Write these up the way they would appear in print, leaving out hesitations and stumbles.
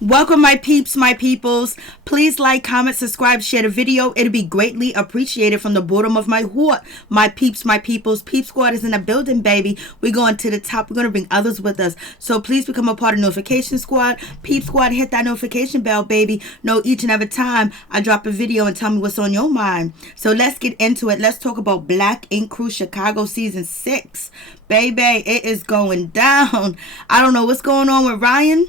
Welcome, my peeps, my peoples. Please like, comment, subscribe, share the video. It'll be greatly appreciated from the bottom of my heart. My peeps, my peoples. Peep Squad is in the building, baby. We're going to the top. We're going to bring others with us. So please become a part of Notification Squad. Peep Squad, hit that notification bell, baby. Know each and every time I drop a video and tell me what's on your mind. So let's get into it. Let's talk about Black Ink Crew Chicago Season 6. Baby, it is going down. I don't know what's going on with Ryan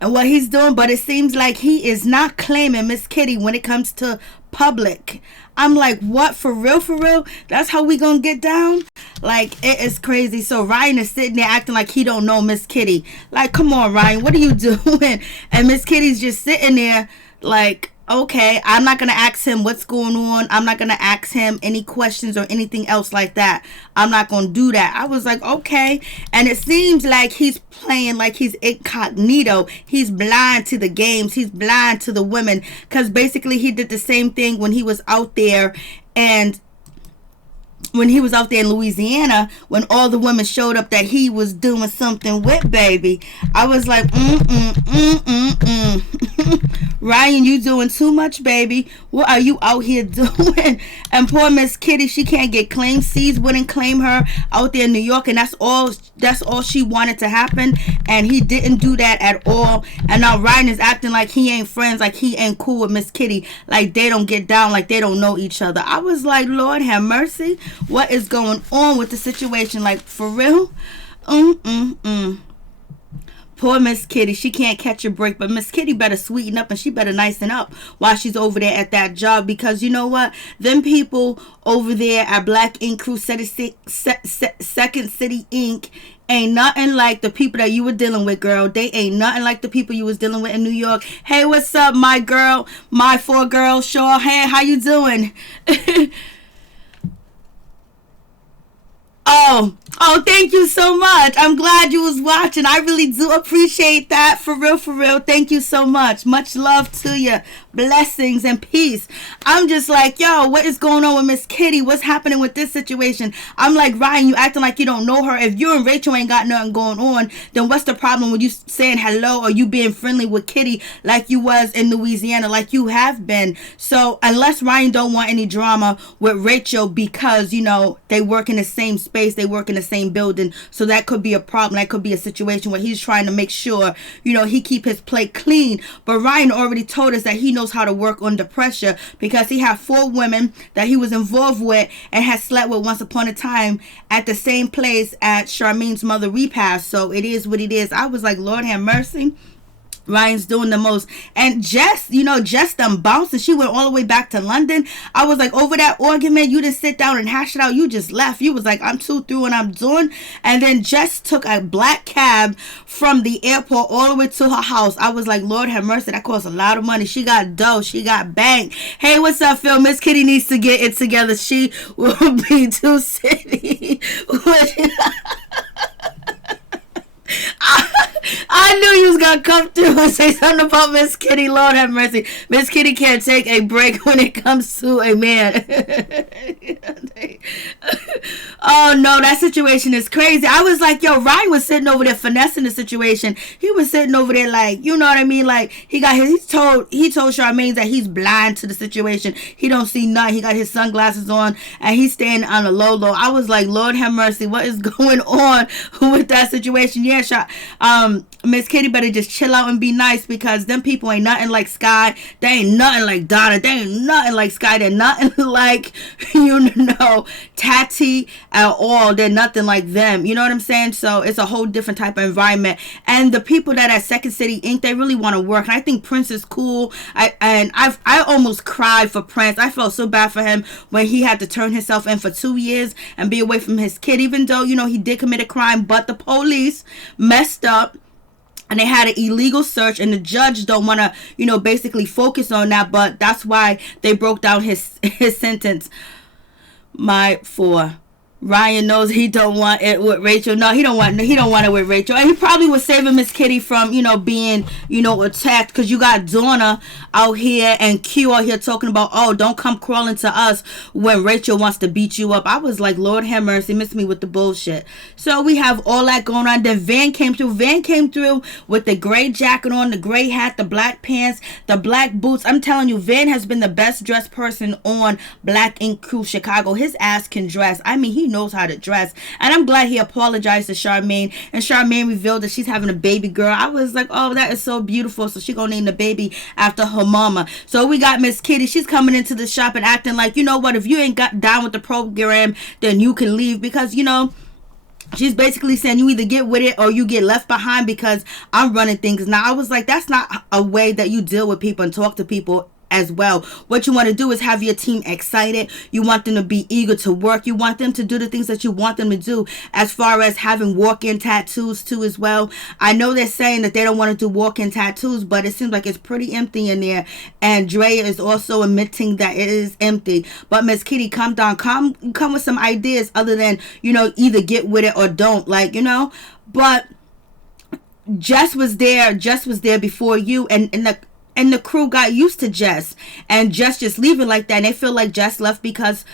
and what he's doing, but it seems like he is not claiming Miss Kitty when it comes to public. I'm like, what? For real? For real? That's how we gonna get down? Like, it is crazy. So Ryan is sitting there acting like he don't know Miss Kitty. Like, come on, Ryan, what are you doing? And Miss Kitty's just sitting there like, okay, I'm not going to ask him what's going on. I'm not going to ask him any questions or anything else like that. I'm not going to do that. I was like, okay. And it seems like he's playing like he's incognito. He's blind to the games. He's blind to the women. Because basically he did the same thing when he was out there and when he was out there in Louisiana, when all the women showed up that he was doing something with, baby. I was like, Ryan, you doing too much, baby. What are you out here doing? And poor Miss Kitty, she can't get claimed. C's wouldn't claim her out there in New York, and that's all she wanted to happen, and he didn't do that at all. And now Ryan is acting like he ain't friends, like he ain't cool with Miss Kitty, like they don't get down, like they don't know each other. I was like, Lord have mercy. What is going on with the situation? Like, for real? Poor Miss Kitty. She can't catch a break. But Miss Kitty better sweeten up and she better nicen up while she's over there at that job. Because you know what? Them people over there at Black Ink Crew Second City Inc. ain't nothing like the people that you were dealing with, girl. They ain't nothing like the people you was dealing with in New York. Hey, what's up, my girl? My four girls, Shaw. Hey, how you doing? Oh, thank you so much. I'm glad you was watching. I really do appreciate that. For real, for real. Thank you so much. Much love to you. Blessings and peace. I'm just like, yo, what is going on with Miss Kitty? What's happening with this situation? I'm like, Ryan, you acting like you don't know her. If you and Rachel ain't got nothing going on, then what's the problem with you saying hello or you being friendly with Kitty like you was in Louisiana, like you have been? So unless Ryan don't want any drama with Rachel because, you know, they work in the same space, they work in the same building, so that could be a problem. That could be a situation where he's trying to make sure, you know, he keep his plate clean. But Ryan already told us that he knows how to work under pressure because he had 4 women that he was involved with and had slept with once upon a time at the same place at Charmaine's mother repast. So it is what it is. I was like, Lord have mercy. Ryan's doing the most. And Jess, you know, Jess done bounced and she went all the way back to London. I was like, over that argument, you didn't sit down and hash it out. You just left. You was like, I'm too through what I'm doing. And then Jess took a black cab from the airport all the way to her house. I was like, Lord have mercy. That cost a lot of money. She got dough. She got bank. Hey, what's up, Phil? Miss Kitty needs to get it together. She will be too city. I knew you was gonna come through and say something about Miss Kitty. Lord have mercy. Miss Kitty can't take a break when it comes to a man. Oh no, that situation is crazy. I was like, yo, Ryan was sitting over there finessing the situation. He was sitting over there like, you know what I mean? Like he told Charmaine that he's blind to the situation. He don't see nothing. He got his sunglasses on and he's staying on the low. I was like, Lord have mercy. What is going on with that situation? Yeah, Miss Kitty better just chill out and be nice because them people ain't nothing like Sky. They ain't nothing like Donna. They ain't nothing like Sky. They're nothing like, you know, Tati at all. They're nothing like them. You know what I'm saying? So it's a whole different type of environment. And the people that at Second City Inc., they really want to work. And I think Prince is cool. I almost cried for Prince. I felt so bad for him when he had to turn himself in for 2 years and be away from his kid, even though, you know, he did commit a crime, but the police messed up. And they had an illegal search and the judge don't want to, you know, basically focus on that. But that's why they broke down his sentence. My four. Ryan knows he don't want it with Rachel. No, he don't want it with Rachel. And he probably was saving Miss Kitty from, being, attacked, because you got Donna out here and Q out here talking about, oh, don't come crawling to us when Rachel wants to beat you up. I was like, Lord have mercy, miss me with the bullshit. So we have all that going on. Then Van came through. Van came through with the gray jacket on, the gray hat, the black pants, the black boots. I'm telling you, Van has been the best dressed person on Black Ink Crew Chicago. His ass can dress. I mean, he knows how to dress. And I'm glad he apologized to Charmaine. And Charmaine revealed that she's having a baby girl. I was like, oh, that is so beautiful. So she gonna name the baby after her mama. So we got Miss Kitty. She's coming into the shop and acting like, you know what, if you ain't got down with the program, then you can leave. Because, she's basically saying you either get with it or you get left behind because I'm running things. Now, I was like, that's not a way that you deal with people and talk to people as well. What you want to do is have your team excited. You want them to be eager to work. You want them to do the things that you want them to do, as far as having walk-in tattoos too as well. I know they're saying that they don't want to do walk-in tattoos, but it seems like it's pretty empty in there. And Draya is also admitting that it is empty. But Miss Kitty, come down. Come with some ideas other than, either get with it or don't. But Jess was there before you, and the crew got used to Jess, and Jess just leaving like that, and they feel like Jess left because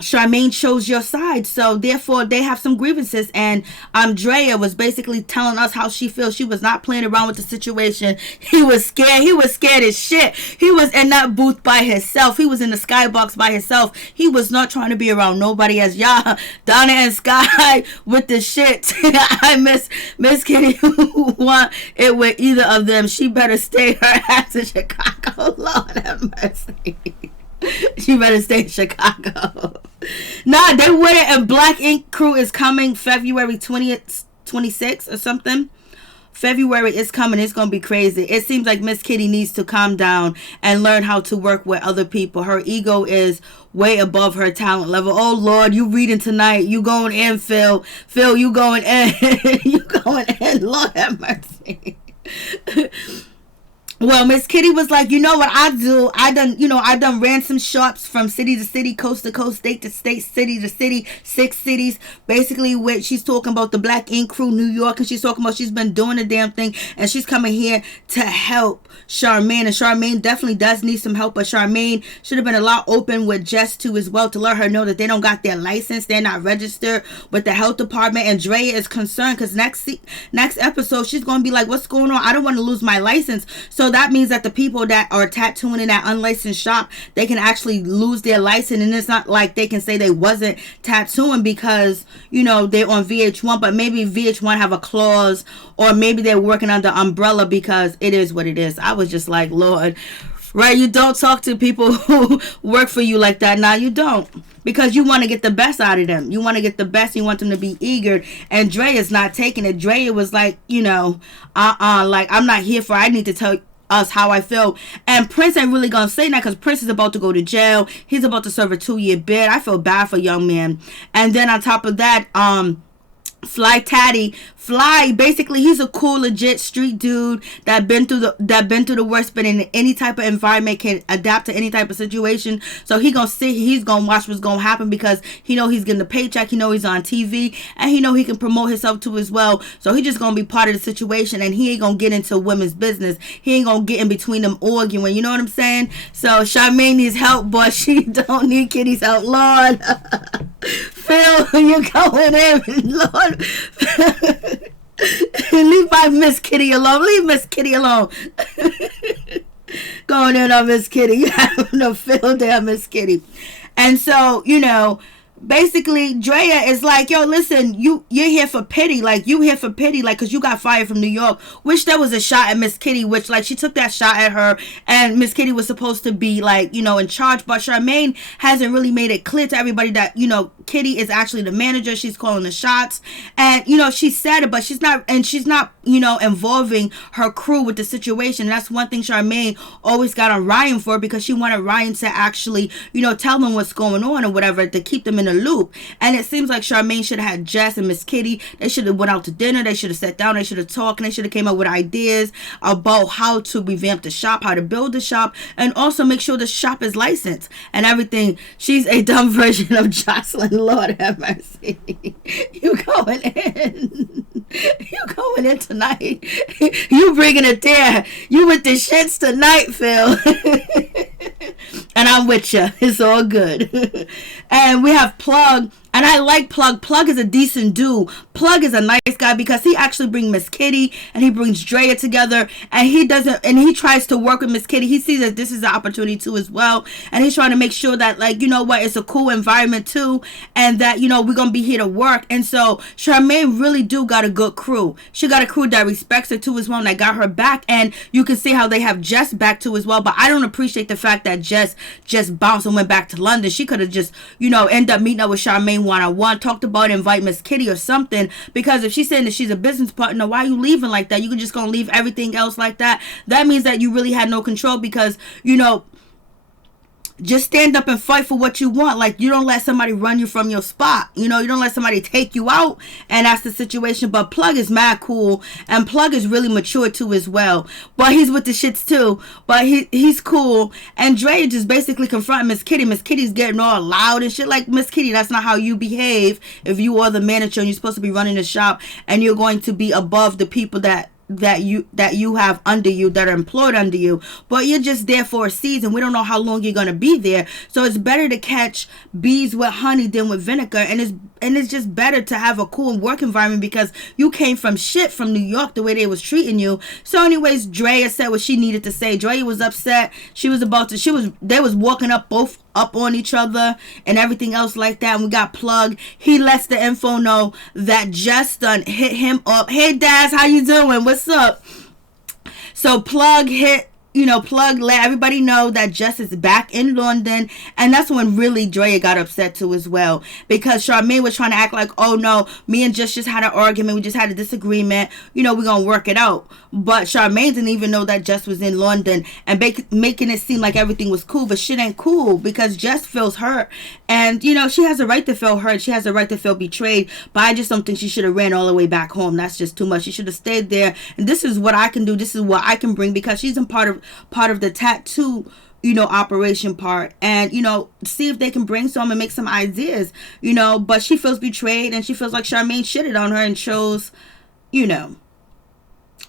Charmaine chose your side, so therefore they have some grievances. And Draya was basically telling us how she feels. She was not playing around with the situation. He was scared as shit. He was in that booth by himself. He was in the skybox by himself. He was not trying to be around nobody, as y'all Donna and Sky with the shit. I miss Kitty who want it with either of them. She better stay her ass in Chicago. Lord have mercy. She better stay in Chicago. Nah, they wouldn't. And Black Ink Crew is coming February 20th, 26th or something. February is coming. It's going to be crazy. It seems like Miss Kitty needs to calm down and learn how to work with other people. Her ego is way above her talent level. Oh, Lord, you reading tonight. You going in, Phil. Phil, you going in. You going in. Lord have mercy. Well, Miss Kitty was like, you know what I do? I done ran some shops from city to city, coast to coast, state to state, city to city, 6 cities. Basically, she's talking about the Black Ink Crew, New York, and she's talking about she's been doing the damn thing, and she's coming here to help Charmaine. And Charmaine definitely does need some help, but Charmaine should have been a lot open with Jess too as well, to let her know that they don't got their license, they're not registered with the health department. And Draya is concerned because next episode she's gonna be like, what's going on? I don't want to lose my license. So that means that the people that are tattooing in that unlicensed shop, they can actually lose their license. And it's not like they can say they wasn't tattooing because, they're on VH1, but maybe VH1 have a clause, or maybe they're working under umbrella, because it is what it is. I was just like, Lord, right? You don't talk to people who work for you like that. Now you don't, because you want to get the best out of them. You want to get the best. You want them to be eager. And Draya's not taking it. Draya was like, like, I'm not here for, I need to tell us how I feel. And Prince ain't really gonna say that, because Prince is about to go to jail. He's about to serve a 2-year bid. I feel bad for young man. And then on top of that, Fly, basically he's a cool, legit street dude that been through the worst, but in any type of environment can adapt to any type of situation. So he's gonna watch what's gonna happen, because he know he's getting the paycheck, he know he's on TV, and he know he can promote himself too as well. So he just gonna be part of the situation, and he ain't gonna get into women's business. He ain't gonna get in between them arguing, you know what I'm saying? So Charmaine needs help, but she don't need Kitty's help. Lord. Phil, you're going in, Lord. Leave my Miss Kitty alone. Leave Miss Kitty alone. Going in on Miss Kitty. You have no Phil there, Miss Kitty. And so, basically Draya is like, yo, listen, you're here for pity, like because you got fired from New York, which there was a shot at Miss Kitty, which like she took that shot at her, and Miss Kitty was supposed to be like, in charge, but Charmaine hasn't really made it clear to everybody that, Kitty is actually the manager. She's calling the shots, and she said it, but she's not involving her crew with the situation. And that's one thing Charmaine always got on Ryan for, because she wanted Ryan to actually tell them what's going on or whatever, to keep them in the loop. And it seems like Charmaine should have had Jess and Miss Kitty. They should have went out to dinner. They should have sat down. They should have talked. And they should have came up with ideas about how to revamp the shop, how to build the shop, and also make sure the shop is licensed and everything. She's a dumb version of Jocelyn. Lord have mercy. You going in. You going in tonight. You bringing it there. You with the shits tonight, Phil. And I'm with you. It's all good. And we have Plug. And I like Plug. Plug is a decent dude. Plug is a nice guy because he actually brings Miss Kitty and he brings Draya together, and he tries to work with Miss Kitty. He sees that this is an opportunity too as well, and he's trying to make sure that, like, you know what, it's a cool environment too, and that, you know, we're gonna be here to work. And so Charmaine really do got a good crew. She got a crew that respects her too as well, and that got her back. And you can see how they have Jess back too as well. But I don't appreciate the fact that Jess just bounced and went back to London. She could have just, you know, end up meeting up with Charmaine one-on-one, talked about invite Miss Kitty or something. Because if she's saying that she's a business partner, why are you leaving like that? You can just gonna leave everything else like that. That means that you really had no control, because, you know, just stand up and fight for what you want. Like, you don't let somebody run you from your spot. You know, you don't let somebody take you out. And that's the situation. But Plug is mad cool. And Plug is really mature too as well. But he's with the shits too. But he's cool. And Dre just basically confronting Miss Kitty. Miss Kitty's getting all loud and shit. Like, Miss Kitty, that's not how you behave if you are the manager and you're supposed to be running the shop. And you're going to be above the people that you have under you, that are employed under you. But you're just there for a season. We don't know how long you're going to be there. So it's better to catch bees with honey than with vinegar. And it's just better to have a cool work environment, because you came from shit from New York, the way they was treating you. So anyways, Draya said what she needed to say. Draya was upset. They was walking up both up on each other and everything else like that. And we got Plug. He lets the info know that Jess done hit him up. Hey Daz, how you doing? What's up? So Plug let everybody know that Jess is back in London. And that's when really Draya got upset too as well, because Charmaine was trying to act like, oh no, me and Jess just had an argument, we just had a disagreement, you know, we're gonna work it out. But Charmaine didn't even know that Jess was in London, and making it seem like everything was cool. But shit ain't cool, because Jess feels hurt, and you know, she has a right to feel hurt, she has a right to feel betrayed. But I just don't think she should have ran all the way back home. That's just too much. She should have stayed there. And this is what I can do, this is what I can bring, because she's a part of the tattoo, you know, operation part, and, you know, see if they can brainstorm and make some ideas, you know. But she feels betrayed, and she feels like Charmaine shitted on her and chose, you know,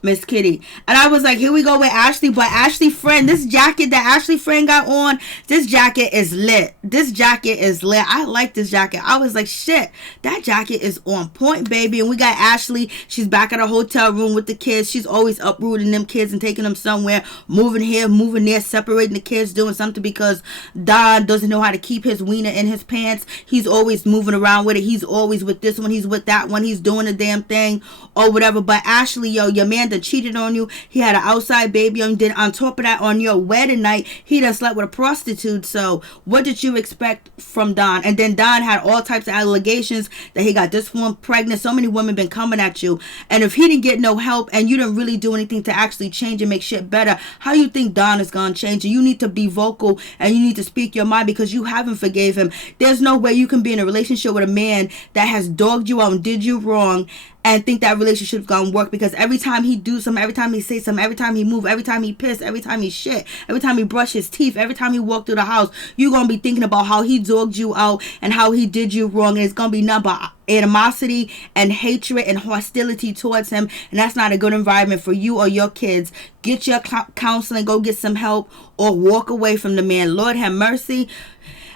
Miss Kitty. And I was like, here we go with Ashley. But Ashley friend, this jacket that Ashley friend got on, this jacket is lit. This jacket is lit. I like this jacket. I was like, shit, that jacket is on point, baby. And we got Ashley. She's back at her hotel room with the kids. She's always uprooting them kids and taking them somewhere, moving here, moving there, separating the kids, doing something, because Don doesn't know how to keep his wiener in his pants. He's always moving around with it. He's always with this one. He's with that one. He's doing the damn thing or whatever. But Ashley, yo, your man that cheated on you, he had an outside baby on you, then on top of that, on your wedding night, he done slept with a prostitute. So what did you expect from Don? And then Don had all types of allegations that he got this one pregnant. So many women been coming at you, and if he didn't get no help and you didn't really do anything to actually change and make shit better, how you think Don is gonna change? And you need to be vocal and you need to speak your mind, because you haven't forgave him. There's no way you can be in a relationship with a man that has dogged you out and did you wrong and think that relationship is gonna work, because every time he do something, every time he say something, every time he move, every time he piss, every time he shit, every time he brush his teeth, every time he walk through the house, you gonna be thinking about how he dogged you out and how he did you wrong, and it's gonna be nothing but animosity and hatred and hostility towards him. And that's not a good environment for you or your kids. Get your counseling, go get some help, or walk away from the man. Lord have mercy.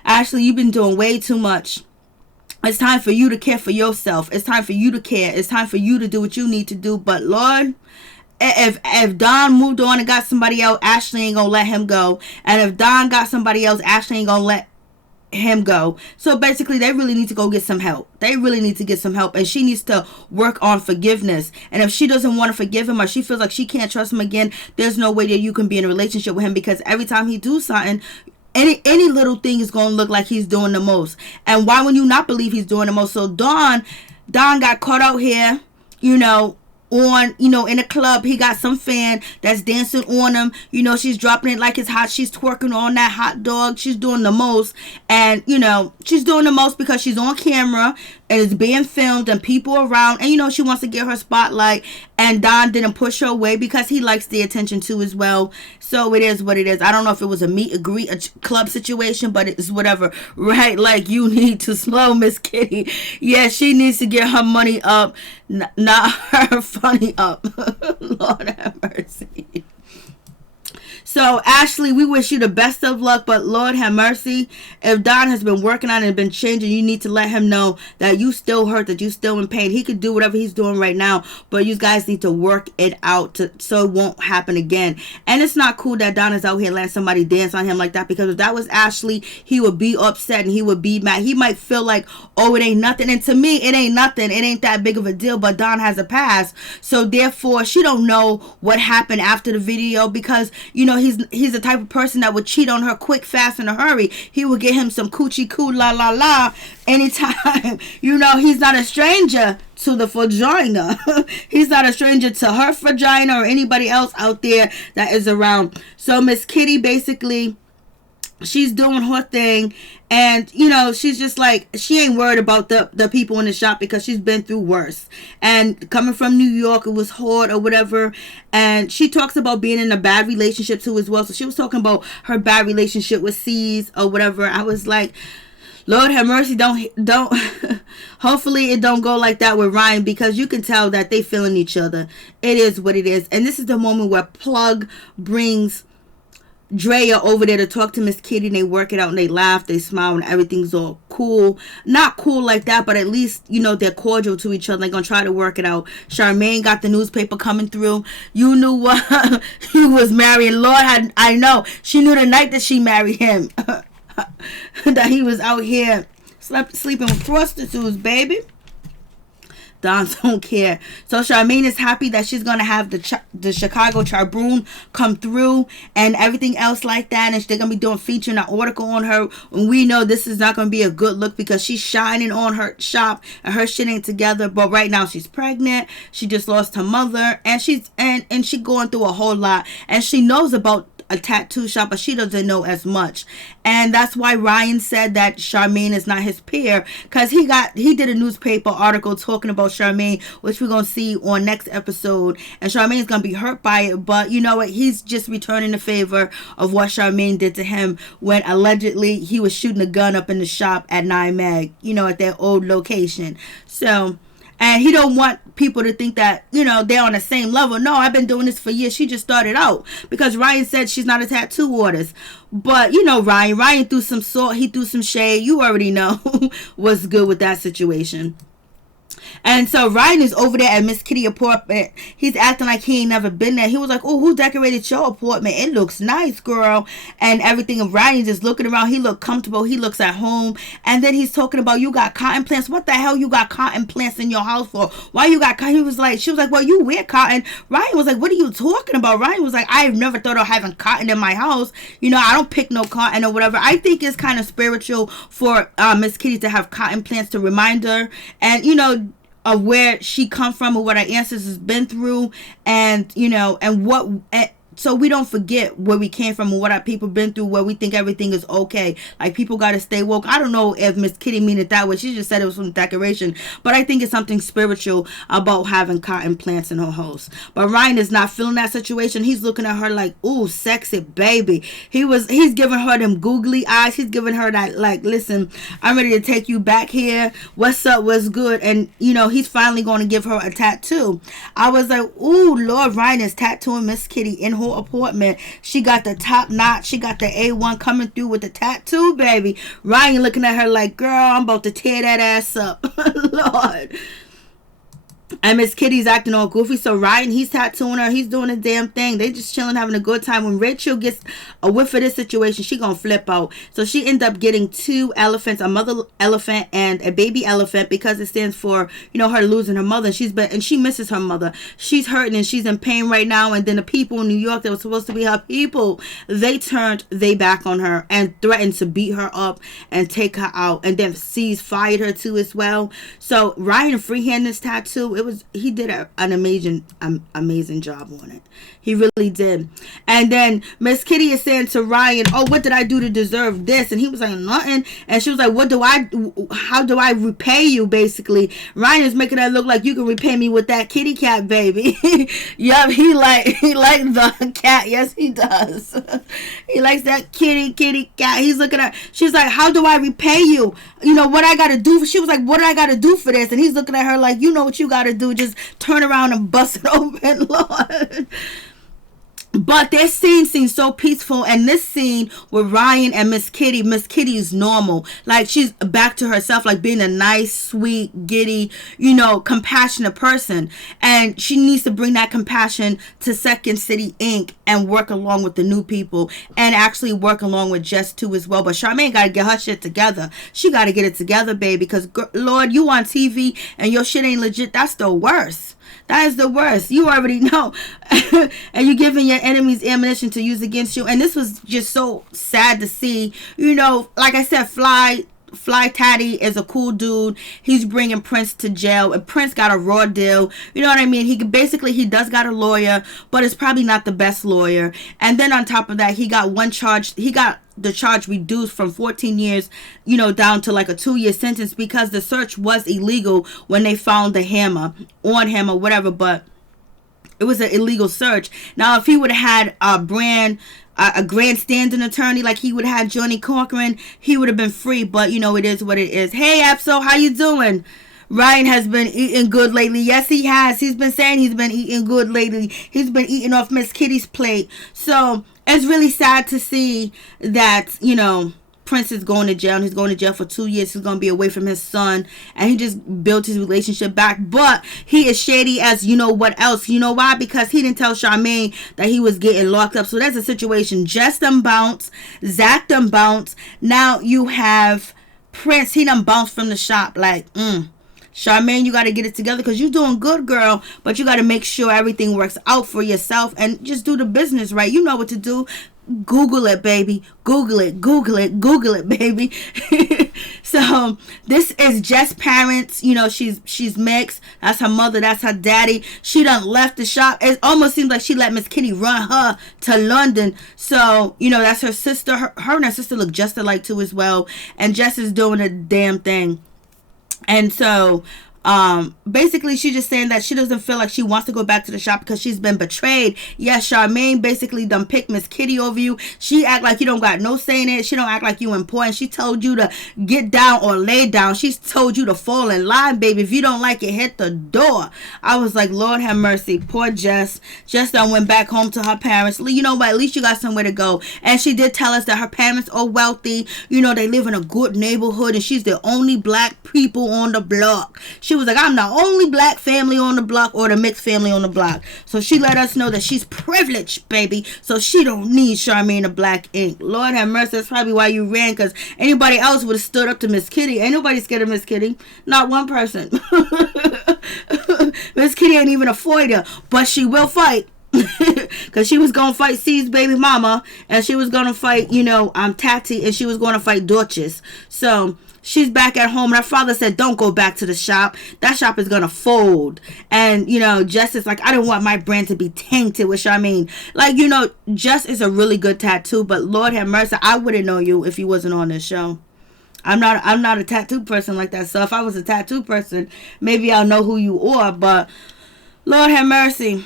Ashley, you've been doing way too much. It's time for you to care for yourself. It's time for you to care. It's time for you to do what you need to do. But Lord, if Don moved on and got somebody else, Ashley ain't gonna let him go. And if Don got somebody else, Ashley ain't gonna let him go. So basically, they really need to go get some help. They really need to get some help, and she needs to work on forgiveness. And if she doesn't want to forgive him, or she feels like she can't trust him again, there's no way that you can be in a relationship with him, because every time he do something, any little thing is going to look like he's doing the most. And why would you not believe he's doing the most? So Don got caught out here, you know, on, in a club. He got some fan that's dancing on him. She's dropping it like it's hot. She's twerking on that hot dog. She's doing the most. And, she's doing the most because she's on camera and it's being filmed and people around. And, she wants to get her spotlight. And Don didn't push her away because he likes the attention too as well. So it is what it is. I don't know if it was a meet and greet, a club situation, but it's whatever. Right? Like, you need to slow Miss Kitty. Yeah, she needs to get her money up, not her funny up. Lord have mercy. So, Ashley, we wish you the best of luck, but Lord have mercy. If Don has been working on it and been changing, you need to let him know that you still hurt, that you still in pain. He could do whatever he's doing right now, but you guys need to work it out so it won't happen again. And it's not cool that Don is out here letting somebody dance on him like that, because if that was Ashley, he would be upset and he would be mad. He might feel like, oh, it ain't nothing. And to me, it ain't nothing. It ain't that big of a deal, but Don has a past. So, therefore, she don't know what happened after the video because, he's the type of person that would cheat on her quick, fast, in a hurry. He would get him some coochie coo la la la anytime. He's not a stranger to the vagina. He's not a stranger to her vagina or anybody else out there that is around. So Miss Kitty, basically, she's doing her thing, and she's just like, she ain't worried about the people in the shop because she's been through worse. And coming from New York, it was hard or whatever. And she talks about being in a bad relationship too as well. So she was talking about her bad relationship with C's or whatever. I was like, Lord have mercy, don't hopefully it don't go like that with Ryan, because you can tell that they feeling each other. It is what it is. And this is the moment where Plug brings Draya over there to talk to Miss Kitty, and they work it out and they laugh, they smile, and everything's all cool. Not cool like that, but at least, they're cordial to each other. They're going to try to work it out. Charmaine got the newspaper coming through. You knew what he was marrying. Lord, I know. She knew the night that she married him that he was out here sleeping with prostitutes, baby. Don don't care. So Charmaine is happy that she's going to have the Chicago Tribune come through and everything else like that. And they're going to be featuring an article on her. And we know this is not going to be a good look because she's shining on her shop and her shit ain't together. But right now she's pregnant. She just lost her mother. And she's going through a whole lot. And she knows about a tattoo shop, but she doesn't know as much. And that's why Ryan said that Charmaine is not his peer, because he did a newspaper article talking about Charmaine, which we're gonna see on next episode. And Charmaine's gonna be hurt by it, but you know what, he's just returning the favor of what Charmaine did to him when allegedly he was shooting a gun up in the shop at 9 Mag, at their old location. So, and he don't want people to think that, they're on the same level. No, I've been doing this for years. She just started out. Because Ryan said she's not a tattoo artist. But, Ryan threw some salt. He threw some shade. You already know what's good with that situation. And so Ryan is over there at Miss Kitty apartment. He's acting like he ain't never been there. He was like, oh, who decorated your apartment? It looks nice, girl. And everything. And Ryan's just looking around. He looked comfortable. He looks at home. And then he's talking about, you got cotton plants. What the hell you got cotton plants in your house for? Why you got cotton? She was like, well, you wear cotton. Ryan was like, what are you talking about? Ryan was like, I've never thought of having cotton in my house. I don't pick no cotton or whatever. I think it's kind of spiritual for Miss Kitty to have cotton plants to remind her. And, of where she come from or what our ancestors has been through, and so we don't forget where we came from and what our people been through, where we think everything is okay. Like, people got to stay woke. I don't know if Miss Kitty mean it that way. She just said it was from decoration. But I think it's something spiritual about having cotton plants in her house. But Ryan is not feeling that situation. He's looking at her like, ooh, sexy baby. He's giving her them googly eyes. He's giving her that, like, listen, I'm ready to take you back here. What's up? What's good? And, he's finally going to give her a tattoo. I was like, ooh, Lord, Ryan is tattooing Miss Kitty in her apartment. She got the top notch. She got the A1 coming through with the tattoo, baby. Ryan looking at her like, girl, I'm about to tear that ass up. Lord. And Miss Kitty's acting all goofy. So Ryan, he's tattooing her. He's doing a damn thing. They just chilling, having a good time. When Rachel gets a whiff of this situation, she gonna flip out. So she ends up getting 2 elephants, a mother elephant and a baby elephant, because it stands for, her losing her mother. And she misses her mother. She's hurting and she's in pain right now. And then the people in New York that were supposed to be her people, they turned their back on her and threatened to beat her up and take her out. And then C's fired her too as well. So Ryan freehand this tattoo. he did an amazing job on it. He really did. And then Miss Kitty is saying to Ryan, oh, what did I do to deserve this? And he was like, nothing. And she was like, how do I repay you, basically? Ryan is making that look like you can repay me with that kitty cat, baby. Yup, he like the cat. Yes, he does. He likes that kitty cat. He's looking at, she's like, how do I repay you? You know, what I got to do? She was like, what do I got to do for this? And he's looking at her like, you know what you got to do. Just turn around and bust it open, Lord. But this scene seems so peaceful, and this scene with Ryan and Miss Kitty is normal. Like, she's back to herself, like being a nice, sweet, giddy, you know, compassionate person. And she needs to bring that compassion to Second City Inc. and work along with the new people, and actually work along with Jess too as well. But Charmaine got to get her shit together. She got to get it together, baby, because Lord, you on TV and your shit ain't legit. That's the worst. That is the worst. You already know. And you're giving your enemies ammunition to use against you. And this was just so sad to see. You know, like I said, Fly Taddy is a cool dude. He's bringing Prince to jail, and Prince got a raw deal. You know what I mean? He does got a lawyer, but it's probably not the best lawyer. And then on top of that, he got the charge reduced from 14 years, you know, down to like a 2-year sentence, because the search was illegal when they found the hammer on him or whatever. But it was an illegal search. Now, if he would have had a grandstanding attorney like he would have had Johnny Cochran, he would have been free. But, you know, it is what it is. Hey, Apso, how you doing? Ryan has been eating good lately. Yes, he has. He's been saying he's been eating good lately. He's been eating off Miss Kitty's plate. So it's really sad to see that, you know, Prince is going to jail. He's going to jail for 2 years. He's going to be away from his son. And he just built his relationship back. But he is shady as you know what else. You know why? Because he didn't tell Charmaine that he was getting locked up. So that's a situation. Jess done bounced. Zach done bounced. Now you have Prince. He done bounced from the shop. Like, Charmaine, you got to get it together, because you're doing good, girl. But you got to make sure everything works out for yourself and just do the business right. You know what to do. Google it, baby. Google it, baby. So this is Jess' parents. You know, she's mixed. That's her mother. That's her daddy. She done left the shop. It almost seems like she let Miss Kitty run her to London. So, you know, that's her sister. Her and her sister look just alike too as well. And Jess is doing a damn thing. And so basically she's just saying that she doesn't feel like she wants to go back to the shop because she's been betrayed. Yes, Charmaine basically done picked Miss Kitty over you. She act like you don't got no say in it. She don't act like you important. She told you to get down or lay down. She's told you to fall in line, baby. If you don't like it, hit the door. I was like, Lord have mercy. Poor Jess. Jess done went back home to her parents. You know what? At least you got somewhere to go. And she did tell us that her parents are wealthy. You know, they live in a good neighborhood, and she's the only black people on the block. She was like, I'm the only black family on the block, or the mixed family on the block. So she let us know that she's privileged, baby. So she don't need Charmaine the Black Ink. Lord have mercy. That's probably why you ran, because anybody else would have stood up to Miss Kitty. Ain't nobody scared of Miss Kitty. Not one person. Miss Kitty ain't even a fighter, but she will fight. Because she was going to fight C's baby mama, and she was going to fight, you know, Tati, and she was going to fight Duchess. So she's back at home, and her father said, don't go back to the shop. That shop is going to fold. And, you know, Jess is like, I don't want my brand to be tainted with Charmaine. Like, you know, Jess is a really good tattoo, but Lord have mercy, I wouldn't know you if you wasn't on this show. I'm not a tattoo person like that. So if I was a tattoo person, maybe I'll know who you are, but Lord have mercy.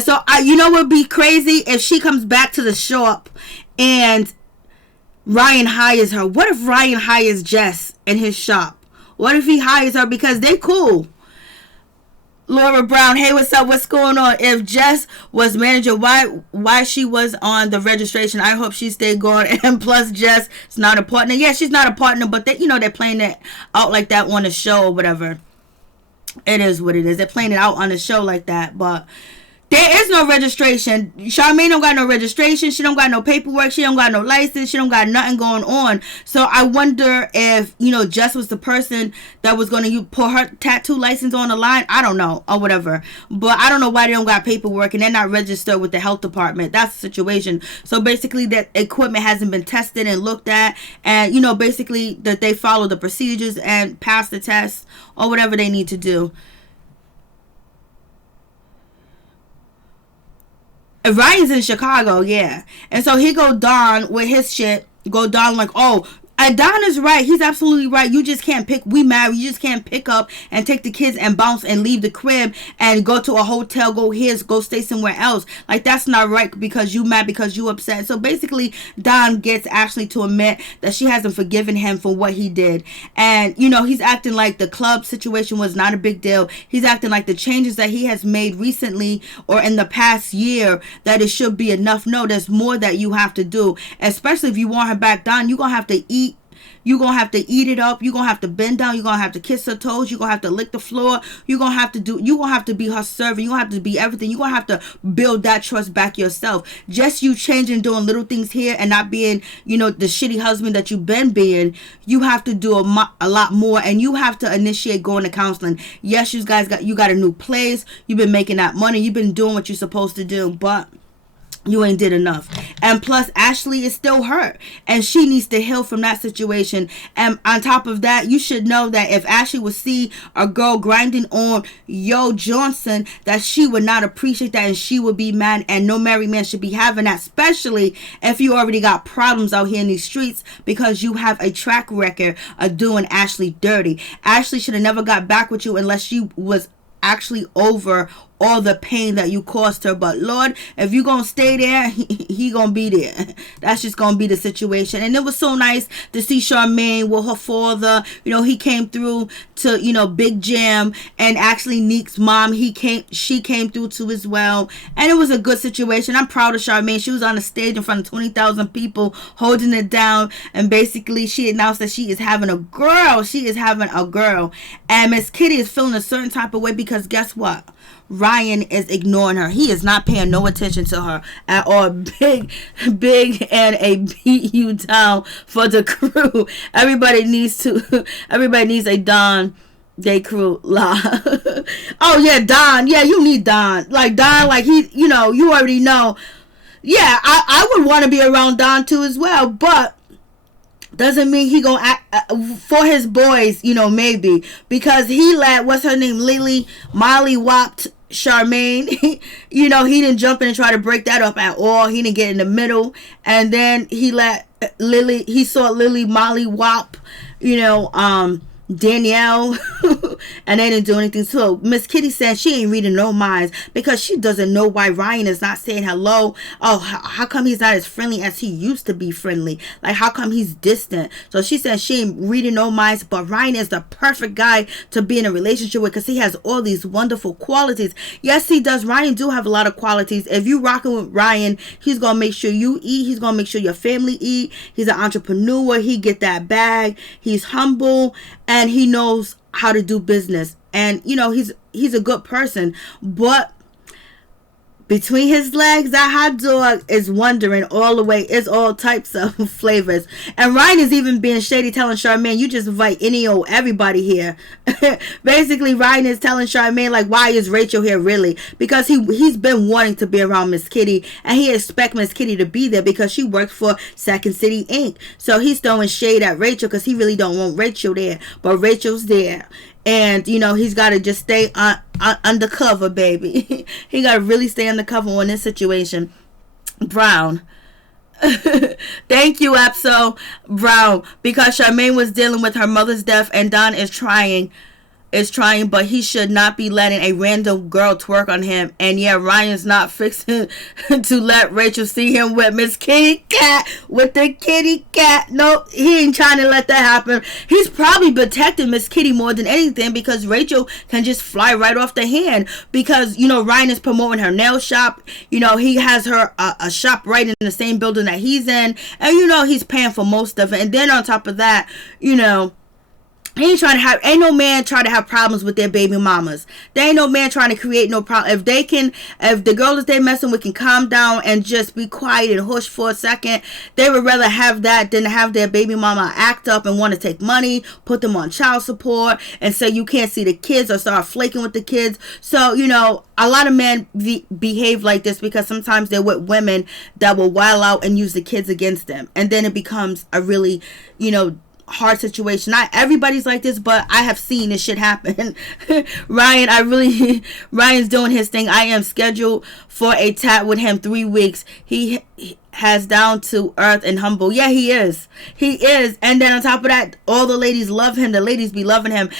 So you know what would be crazy? If she comes back to the shop and Ryan hires her. What if Ryan hires Jess in his shop? What if he hires her because they cool? Laura Brown, hey, what's up? What's going on? If Jess was manager, why she was on the registration? I hope she stayed going. And plus, Jess is not a partner. Yeah, she's not a partner, but they, you know, they're playing it out like that on the show or whatever. It is what it is. They're playing it out on the show like that, but There is no registration. Charmaine don't got no registration. She don't got no paperwork. She don't got no license. She don't got nothing going on. So I wonder if, Jess was the person that was going to put her tattoo license on the line. I don't know, or whatever. But I don't know why they don't got paperwork and they're not registered with the health department. That's the situation. So basically that equipment hasn't been tested and looked at. And, basically that they follow the procedures and pass the test or whatever they need to do. Ryan's in Chicago, yeah. And so he go Don with his shit. Go Don like, oh, Don is right. He's absolutely right. You just can't we married. You just can't pick up and take the kids and bounce and leave the crib and go to a hotel, go stay somewhere else. Like, that's not right because you mad, because you upset. So basically, Don gets Ashley to admit that she hasn't forgiven him for what he did. And, he's acting like the club situation was not a big deal. He's acting like the changes that he has made recently or in the past year, that it should be enough. No, there's more that you have to do. Especially if you want her back, Don, you're going to have to eat. You're going to have to eat it up. You're going to have to bend down. You're going to have to kiss her toes. You're going to have to lick the floor. You're going to have to be her servant. You're going to have to be everything. You're going to have to build that trust back yourself. Just you changing, doing little things here and not being, the shitty husband that you've been being. You have to do a lot more, and you have to initiate going to counseling. Yes, you guys got a new place. You've been making that money. You've been doing what you're supposed to do, but you ain't did enough. And plus, Ashley is still hurt, and she needs to heal from that situation. And on top of that, you should know that if Ashley would see a girl grinding on Yo Johnson, that she would not appreciate that, and she would be mad, and no married man should be having that, especially if you already got problems out here in these streets, because you have a track record of doing Ashley dirty. Ashley should have never got back with you unless she was actually over all the pain that you caused her. But Lord, if you gonna stay there, he gonna be there. That's just gonna be the situation. And it was so nice to see Charmaine with her father. He came through to Big Jam, and actually Neek's mom, she came through too as well. And it was a good situation. I'm proud of Charmaine. She was on the stage in front of 20,000 people holding it down, and basically she announced that she is having a girl. And Miss Kitty is feeling a certain type of way because guess what? Ryan is ignoring her. He is not paying no attention to her at all. Big and a beat you down for the crew. Everybody needs a Don Day crew la. Oh yeah, Don. Yeah, you need Don. Like Don, like he, you already know. Yeah, I would want to be around Don too as well, but doesn't mean he gonna act for his boys, maybe, because he let, what's her name, Molly whopped Charmaine. He didn't jump in and try to break that up at all. He didn't get in the middle, and then he saw Lily Molly whop, Danielle, and they didn't do anything. So Miss Kitty said she ain't reading no minds because she doesn't know why Ryan is not saying hello. Oh, how come he's not as friendly as he used to be friendly? Like, how come he's distant? So she said she ain't reading no minds, but Ryan is the perfect guy to be in a relationship with because he has all these wonderful qualities. Yes, he does. Ryan do have a lot of qualities. If you rocking with Ryan, he's gonna make sure you eat. He's gonna make sure your family eat. He's an entrepreneur. He get that bag. He's humble, and he knows how to do business, and he's a good person. But between his legs, that hot dog is wandering all the way. It's all types of flavors. And Ryan is even being shady, telling Charmaine, you just invite any old everybody here. Basically, Ryan is telling Charmaine, like, why is Rachel here really? Because he's been wanting to be around Miss Kitty, and he expects Miss Kitty to be there because she works for Second City Inc. So he's throwing shade at Rachel because he really don't want Rachel there. But Rachel's there. And, he's got to just stay undercover, baby. He got to really stay undercover on this situation. Brown. Thank you, Epso. Brown. Because Charmaine was dealing with her mother's death, and Don is trying, but he should not be letting a random girl twerk on him. And yeah, Ryan's not fixing to let Rachel see him with Miss Kitty Cat, with the kitty cat. Nope, he ain't trying to let that happen. He's probably protecting Miss Kitty more than anything because Rachel can just fly right off the hand because, Ryan is promoting her nail shop. He has her a shop right in the same building that he's in. And, he's paying for most of it. And then on top of that, He ain't trying to have, ain't no man trying to have problems with their baby mamas. There ain't no man trying to create no problem. If they can, if the girl that they messing with can calm down and just be quiet and hush for a second, they would rather have that than have their baby mama act up and want to take money, put them on child support, and say you can't see the kids or start flaking with the kids. So, you know, a lot of men behave like this because sometimes they're with women that will wild out and use the kids against them. And then it becomes a really, you know, hard situation. Not everybody's like this, but I have seen this shit happen. Ryan's doing his thing. I am scheduled for a tat with him 3 weeks. He has down to earth and humble. Yeah, he is. And then on top of that, all the ladies love him. The ladies be loving him.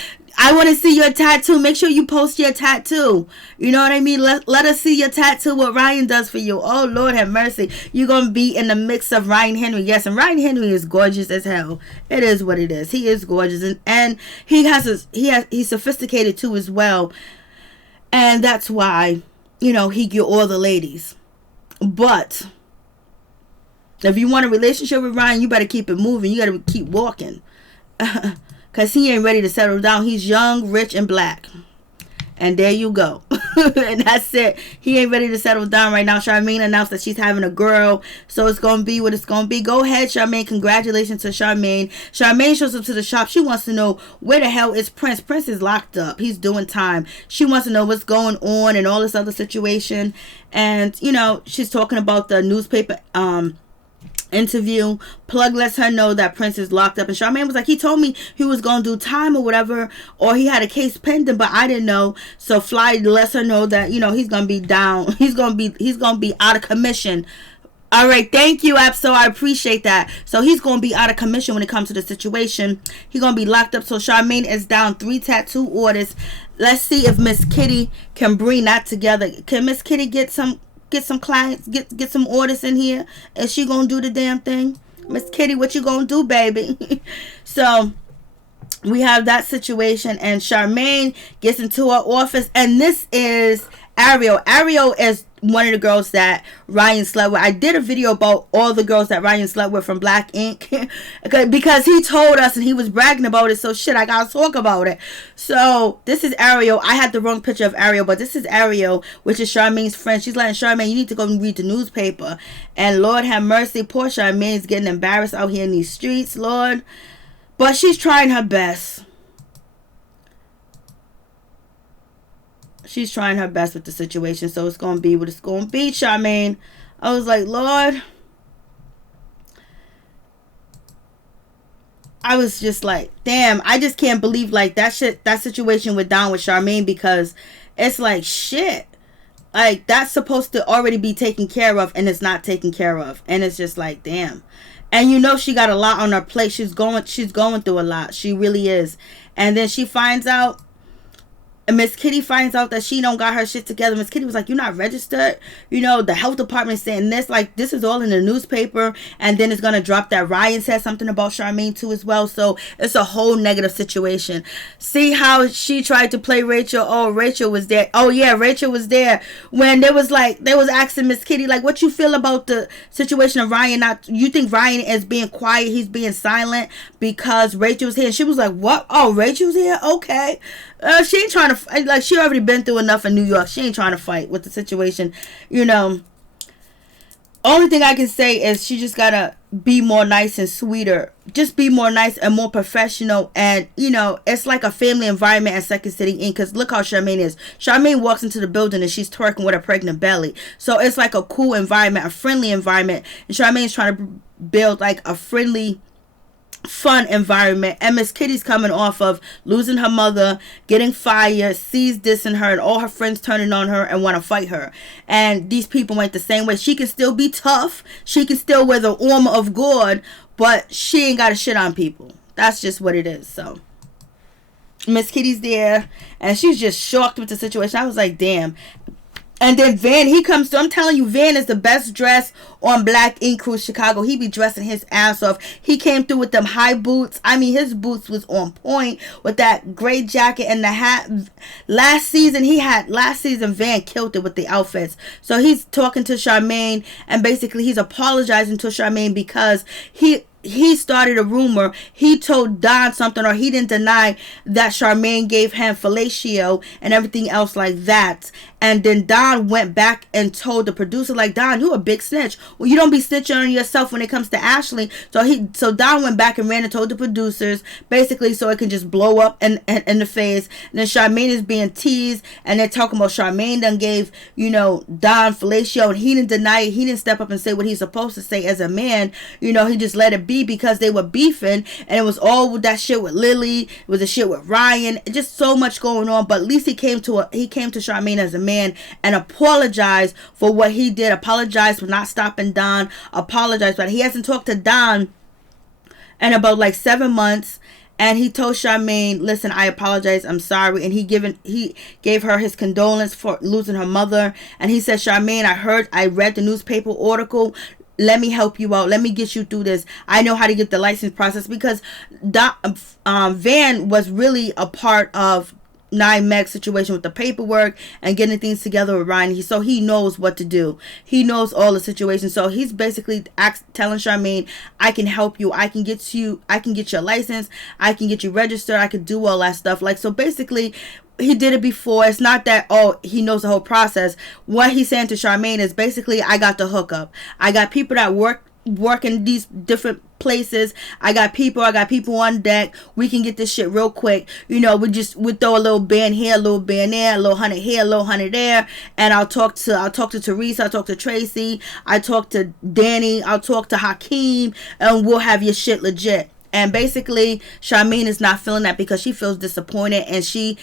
I want to see your tattoo. Make sure you post your tattoo. You know what I mean? Let us see your tattoo, what Ryan does for you. Oh, Lord have mercy. You're going to be in the mix of Ryan Henry. Yes, and Ryan Henry is gorgeous as hell. It is what it is. He is gorgeous. And he's sophisticated too as well. And that's why, you know, he get all the ladies. But if you want a relationship with Ryan, you better keep it moving. You got to keep walking. Because he ain't ready to settle down. He's young, rich, and black. And there you go. And that's it. He ain't ready to settle down right now. Charmaine announced that she's having a girl. So it's going to be what it's going to be. Go ahead, Charmaine. Congratulations to Charmaine. Charmaine shows up to the shop. She wants to know where the hell is Prince. Prince is locked up. He's doing time. She wants to know what's going on and all this other situation. And, you know, she's talking about the newspaper interview. Plug lets her know that Prince is locked up, and Charmaine was like, he told me he was gonna do time or whatever, or he had a case pending, but I didn't know. So Fly lets her know that, you know, he's gonna be down. He's gonna be out of commission. All right, thank you, Abso. I appreciate that. So he's gonna be out of commission when it comes to the situation. He's gonna be locked up. So Charmaine is down 3 tattoo orders. Let's see if Miss Kitty can bring that together. Can Miss Kitty get some clients, get some orders in here? Is she gonna do the damn thing? Miss Kitty, what you gonna do, baby? So we have that situation, and Charmaine gets into her office, and this is Ariel. Ariel is one of the girls that Ryan slept with. I did a video about all the girls that Ryan slept with from Black Ink because he told us and he was bragging about it. So shit, I gotta talk about it. So this is Ariel. I had the wrong picture of Ariel, but this is Ariel, which is Charmaine's friend. She's letting Charmaine, you need to go and read the newspaper. And Lord have mercy, poor Charmaine's getting embarrassed out here in these streets, Lord. But she's trying her best. She's trying her best with the situation. So it's going to be what it's going to be, Charmaine. I was like, Lord. I was just like, damn. I just can't believe like that situation went down with Charmaine, because it's like, shit. Like, that's supposed to already be taken care of, and it's not taken care of. And it's just like, damn. And you know she got a lot on her plate. She's going through a lot. She really is. And then she finds out, and Miss Kitty finds out that she don't got her shit together. Miss Kitty was like, you're not registered. You know, the health department saying this. Like, this is all in the newspaper. And then it's going to drop that Ryan said something about Charmaine too as well. So it's a whole negative situation. See how she tried to play Rachel. Oh, Rachel was there. Oh, yeah, Rachel was there. When they was asking Miss Kitty, like, what you feel about the situation of Ryan? You think Ryan is being quiet? He's being silent because Rachel's here. And she was like, what? Oh, Rachel's here? Okay. She ain't trying to fight. Like, she already been through enough in New York. She ain't trying to fight with the situation. You know, only thing I can say is she just gotta be more nice and sweeter. Just be more nice and more professional. And, you know, it's like a family environment at Second City Inc. Because look how Charmaine is. Charmaine walks into the building and she's twerking with a pregnant belly. So it's like a cool environment, a friendly environment. And Charmaine's trying to build like a friendly, fun environment. And Miss Kitty's coming off of losing her mother, getting fired, sees this in her, and all her friends turning on her and want to fight her. And these people went the same way. She can still be tough. She can still wear the armor of God, but she ain't got to shit on people. That's just what it is. So Miss Kitty's there, and she's just shocked with the situation. I was like, damn. And then Van, he comes through. I'm telling you, Van is the best dressed on Black Ink Cruise Chicago. He be dressing his ass off. He came through with them high boots. I mean, his boots was on point with that gray jacket and the hat. Last season, Van killed it with the outfits. So he's talking to Charmaine, and basically he's apologizing to Charmaine because he started a rumor. He told Don something, or he didn't deny that Charmaine gave him fellatio and everything else like that. And then Don went back and told the producer, like, Don, you a big snitch. Well, you don't be snitching on yourself when it comes to Ashley. So Don went back and ran and told the producers, basically, so it can just blow up in the face. And then Charmaine is being teased, and they're talking about Charmaine done gave, Don fellatio, and he didn't deny it. He didn't step up and say what he's supposed to say as a man. He just let it be because they were beefing, and it was all with that shit with Lily. It was the shit with Ryan. Just so much going on. But at least he came to Charmaine as a man and apologized for what he did. Apologized for not stopping Don. Apologized, but he hasn't talked to Don in about like 7 months. And he told Charmaine, listen, I apologize, I'm sorry. And he gave her his condolence for losing her mother. And he said, Charmaine, I read the newspaper article. Let me help you out. Let me get you through this. I know how to get the license process, because Van was really a part of 9 Meg situation with the paperwork and getting things together with Ryan. So he knows what to do. He knows all the situations. So he's basically telling Charmaine, I can help you. I can get your license. I can get you registered. I can do all that stuff. Like, so basically, he did it before. It's not that, he knows the whole process. What he's saying to Charmaine is basically, I got the hookup. I got people that work in these different places. I got people on deck. We can get this shit real quick. We throw a little band here, a little band there, a little hundred here, a little hundred there. And I'll talk to Teresa, I'll talk to Tracy, I talk to Danny, I'll talk to Hakeem, and we'll have your shit legit. And basically, Charmaine is not feeling that because she feels disappointed, and she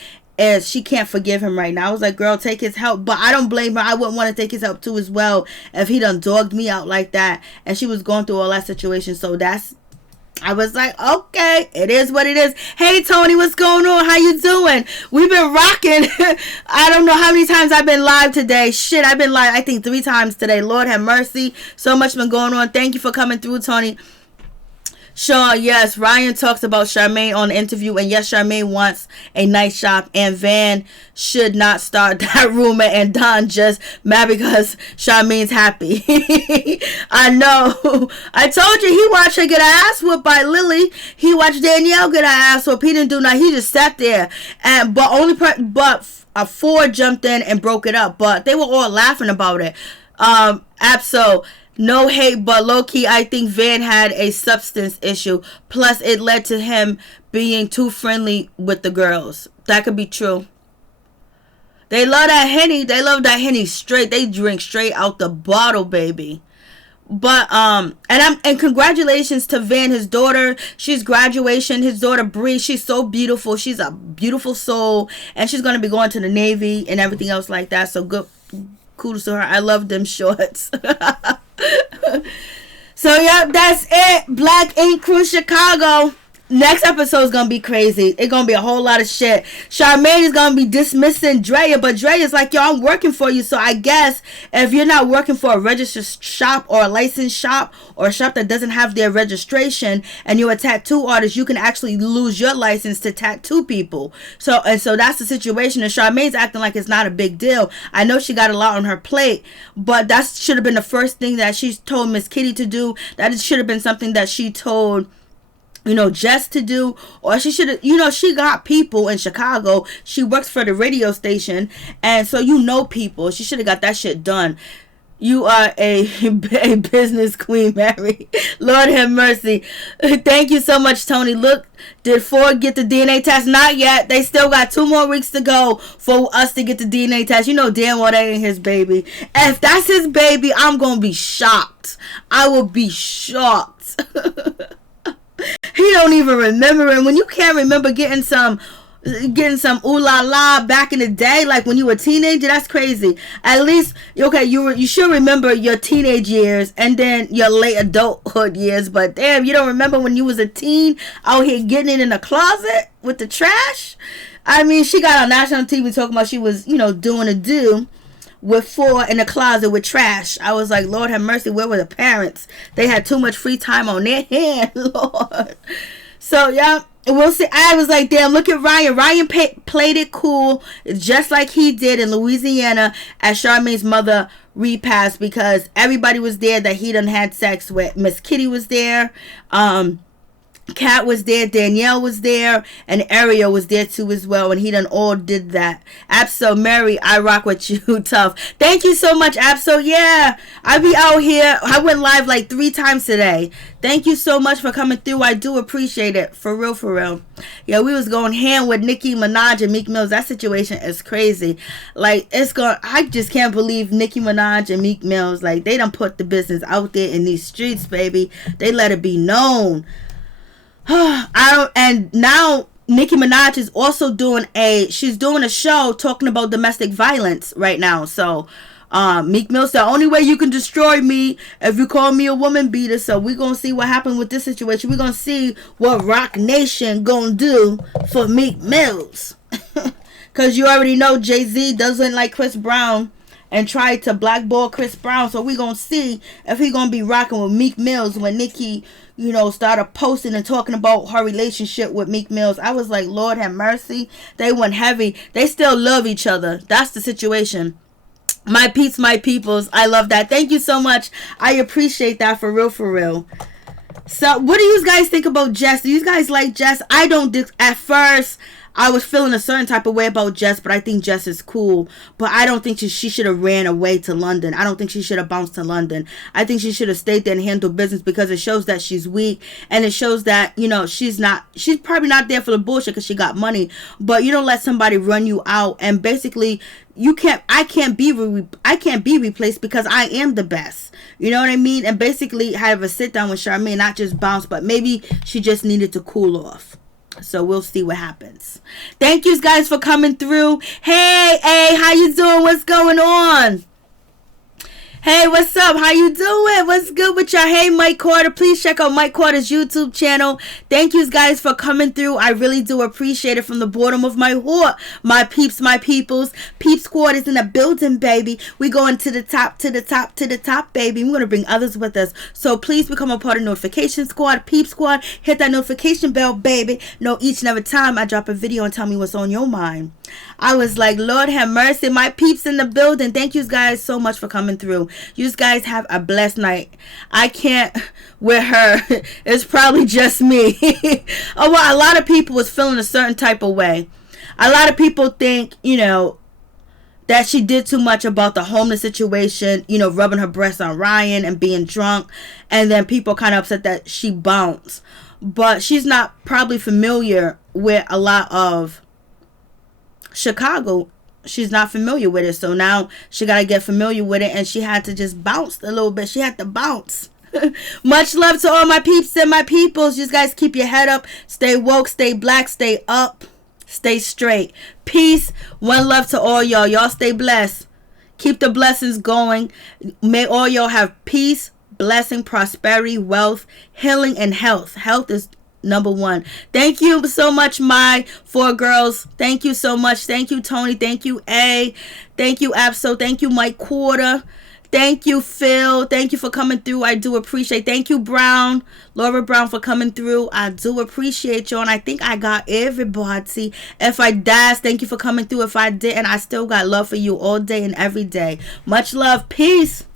can't forgive him right now. I was like, girl, take his help. But I don't blame her. I wouldn't want to take his help too as well if he done dogged me out like that. And she was going through all that situation. So I was like, okay, it is what it is. Hey, Tony, what's going on? How you doing? We've been rocking. I don't know how many times I've been live today. Shit, I've been live, I think 3 times today. Lord have mercy. So much been going on. Thank you for coming through, Tony. Sure, yes, Ryan talks about Charmaine on the interview, and yes, Charmaine wants a night shop, and Van should not start that rumor, and Don just mad because Charmaine's happy. I know. I told you, he watched her get her ass whooped by Lily. He watched Danielle get her ass whooped. He didn't do nothing. He just sat there, but Ford jumped in and broke it up, but they were all laughing about it. Absol. No hate, but low-key, I think Van had a substance issue. Plus, it led to him being too friendly with the girls. That could be true. They love that Henny. They love that Henny straight. They drink straight out the bottle, baby. But, and congratulations to Van, his daughter. She's graduation. His daughter, Bree, she's so beautiful. She's a beautiful soul. And she's going to be going to the Navy and everything else like that. So, good. Kudos to her. I love them shorts. So, yeah, that's it. Black Ink Crew Chicago. Next episode is going to be crazy. It's going to be a whole lot of shit. Charmaine is going to be dismissing Draya, but Draya is like, yo, I'm working for you. So I guess if you're not working for a registered shop or a licensed shop or a shop that doesn't have their registration and you're a tattoo artist, you can actually lose your license to tattoo people. So that's the situation. And Charmaine's acting like it's not a big deal. I know she got a lot on her plate, but that should have been the first thing that she told Miss Kitty to do. That should have been something that she told Jess to do, or she should have, she got people in Chicago. She works for the radio station, and so people. She should have got that shit done. You are a business queen, Mary. Lord have mercy. Thank you so much, Tony. Look, did Ford get the DNA test? Not yet. They still got 2 more weeks to go for us to get the DNA test. You know damn well that ain't his baby. And if that's his baby, I'm going to be shocked. I will be shocked. He don't even remember it. When you can't remember getting some ooh la la back in the day, like when you were a teenager, that's crazy. At least, okay, you should remember your teenage years and then your late adulthood years, but damn, you don't remember when you was a teen out here getting it in the closet with the trash? I mean, she got on national TV talking about she was, doing a do with 4 in the closet with trash. I was like, Lord have mercy, where were the parents? They had too much free time on their hand, Lord. So yeah, we'll see. I was like, damn, look at Ryan. Ryan played it cool, just like he did in Louisiana at Charmaine's mother repassed, because everybody was there that he done had sex with. Miss Kitty was there. Kat was there, Danielle was there, and Ariel was there too as well, and he done all did that. Abso, Mary, I rock with you, tough. Thank you so much, Abso. Yeah, I be out here. I went live like 3 times today. Thank you so much for coming through. I do appreciate it. For real, for real. Yeah, we was going ham with Nicki Minaj and Meek Mills. That situation is crazy. Like, I just can't believe Nicki Minaj and Meek Mills, like, they done put the business out there in these streets, baby. They let it be known. And now Nicki Minaj is also doing a show talking about domestic violence right now. So Meek Mill said, the only way you can destroy me if you call me a woman beater. So we're gonna see what happened with this situation. We're gonna see what Rock Nation gonna do for Meek Mills. Cause you already know Jay-Z doesn't like Chris Brown and tried to blackball Chris Brown. So we're gonna see if he gonna be rocking with Meek Mills when Nicki, you know, started posting and talking about her relationship with Meek Mills. I was like, Lord have mercy. They went heavy. They still love each other. That's the situation. My peeps, my peoples. I love that. Thank you so much. I appreciate that, for real, for real. So what do you guys think about Jess? Do you guys like Jess? I don't. At first, I was feeling a certain type of way about Jess, but I think Jess is cool. But I don't think she should have ran away to London. I don't think she should have bounced to London. I think she should have stayed there and handled business, because it shows that she's weak, and it shows that, you know, she's probably not there for the bullshit because she got money. But you don't let somebody run you out, and basically I can't be replaced because I am the best. You know what I mean? And basically have a sit down with Charmaine, not just bounce, but maybe she just needed to cool off. So we'll see what happens. Thank you guys for coming through. Hey, how you doing? What's going on? Hey, what's up? How you doing? What's good with y'all? Hey, Mike Carter. Please check out Mike Carter's YouTube channel. Thank you guys for coming through. I really do appreciate it from the bottom of my heart. My peeps, my peoples. Peep Squad is in the building, baby. We going to the top, to the top, to the top, baby. We're going to bring others with us. So please become a part of Notification Squad, Peep Squad. Hit that notification bell, baby. Know each and every time I drop a video and tell me what's on your mind. I was like, Lord have mercy. My peeps in the building. Thank you guys so much for coming through. You guys have a blessed night. I can't with her. It's probably just me. Oh, well, a lot of people was feeling a certain type of way. A lot of people think, you know, that she did too much about the homeless situation, you know, rubbing her breasts on Ryan and being drunk. And then people kind of upset that she bounced. But she's not probably familiar with a lot of Chicago. She's not familiar with it, so now she got to get familiar with it, and she had to just bounce a little bit. She had to bounce. Much love to all my peeps and my peoples. You guys keep your head up, stay woke, stay black, stay up, stay straight. Peace, one love to all y'all. Y'all stay blessed. Keep the blessings going. May all y'all have peace, blessing, prosperity, wealth, healing, and health. Health is number one. Thank you so much, my 4 girls. Thank you so much. Thank you, Tony. Thank you, A. Thank you, Abso. Thank you, Mike Quarter. Thank you, Phil. Thank you for coming through. I do appreciate. Thank you, Brown. Laura Brown, for coming through. I do appreciate you. And I think I got everybody. If I died, thank you for coming through. If I didn't, I still got love for you all day and every day. Much love. Peace.